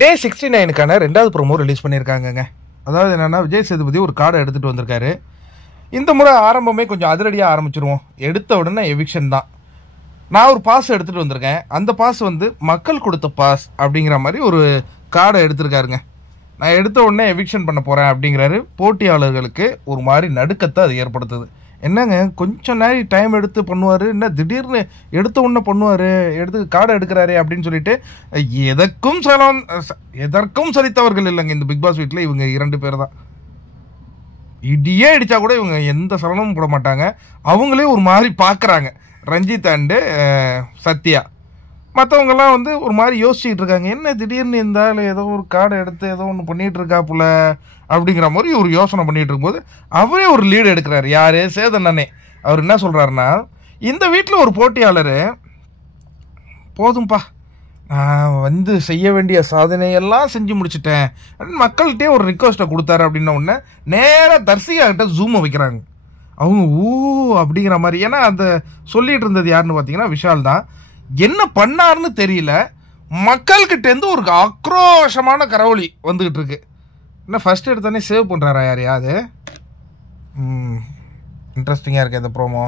டே 69க்கான 2வது promo release பண்ணியிருக்காங்கங்க. அதாவது என்னென்னா, விஜய் சேதுபதி ஒரு கார்டை எடுத்துகிட்டு வந்திருக்காரு. இந்த முறை ஆரம்பமே கொஞ்சம் அதிரடியாக ஆரம்பிச்சிருவோம். எடுத்த உடனே எவிக்ஷன் தான். நான் ஒரு பாஸ் எடுத்துகிட்டு வந்திருக்கேன். அந்த பாஸ் வந்து மக்கள் கொடுத்த பாஸ் அப்படிங்கிற மாதிரி ஒரு கார்டை எடுத்திருக்காருங்க. நான் எடுத்த உடனே எவிக்ஷன் பண்ண போகிறேன் அப்படிங்கிறாரு. போட்டியாளர்களுக்கு ஒரு மாதிரி நடுக்கத்தை அது ஏற்படுத்துது. என்னங்க கொஞ்சம் நேரம் டைம் எடுத்து பண்ணுவார், என்ன திடீர்னு எடுத்த உடனே பண்ணுவார், எடுத்து கார்டை எடுக்கிறாரு அப்படின்னு சொல்லிட்டு எதற்கும் சலித்தவர்கள் இல்லைங்க இந்த பிக் பாஸ் வீட்டில். இவங்க 2 பேர் தான். இடியே அடித்தா கூட இவங்க எந்த சலனமும் போட மாட்டாங்க. அவங்களே ஒரு மாதிரி பார்க்குறாங்க. ரஞ்சித் அண்டு சத்யா. மற்றவங்கெல்லாம் வந்து ஒரு மாதிரி யோசிச்சுட்டு இருக்காங்க. என்ன திடீர்னு இருந்தாலும் ஏதோ ஒரு கார்டை எடுத்து ஏதோ ஒன்று பண்ணிகிட்டு இருக்காப்புல அப்படிங்கிற மாதிரி ஒரு யோசனை பண்ணிகிட்டு இருக்கும்போது அவரே ஒரு லீடு எடுக்கிறாரு. யார்? சேதனே. அவர் என்ன சொல்கிறாருன்னா, இந்த வீட்டில் ஒரு போட்டியாளர் போதும்பா, நான் வந்து செய்ய வேண்டிய சாதனையெல்லாம் செஞ்சு முடிச்சுட்டேன், மக்கள்கிட்டே ஒரு ரிக்வஸ்ட்டை கொடுத்தாரு அப்படின்ன உடனே நேராக தர்சிகா கிட்ட ஜூமை வைக்கிறாங்க. அவங்க ஊ அப்படிங்கிற மாதிரி. ஏன்னா அந்த சொல்லிட்டு இருந்தது யாருன்னு பார்த்தீங்கன்னா விஷால் தான். என்ன பண்ணாருன்னு தெரியல, மக்கள்கிட்டேருந்து ஒரு ஆக்ரோஷமான கரவொலி வந்துகிட்டு இருக்கு. என்ன ஃபர்ஸ்ட் எடுத்தோடனே சேவ் பண்ணுறாரா யாரையா? அது இன்ட்ரெஸ்டிங்காக இருக்குது இந்த ப்ரோமோ.